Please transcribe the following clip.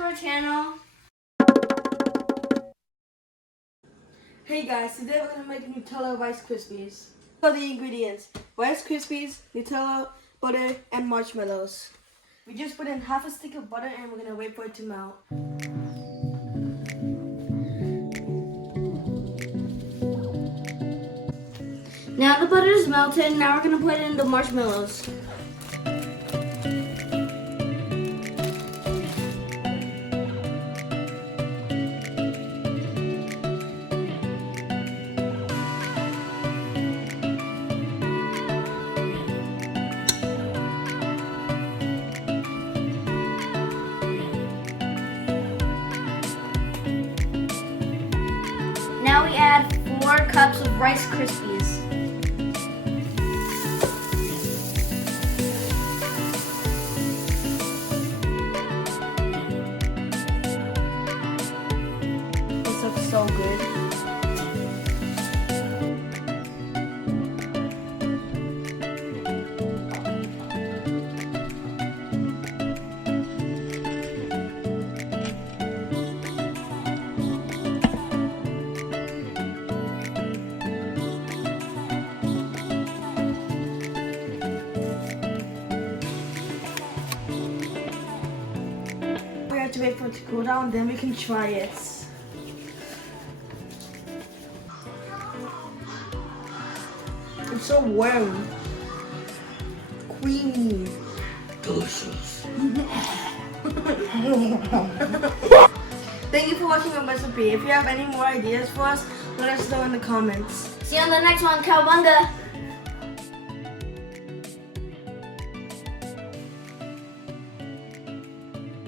to our channel. Hey guys, today we're going to make Nutella Rice Krispies. So the ingredients: Rice Krispies, Nutella, butter, and marshmallows. We just put in half a stick of butter and we're going to wait for it to melt. Now the butter is melted. Now we're going to put in the marshmallows. Now we add 4 cups of Rice Krispies. This looks so good. We have to wait for it to cool down, then we can try it. It's so warm. Creamy. Delicious. Thank you for watching our recipe. If you have any more ideas for us, let us know in the comments. See you on the next one. Cowabunga!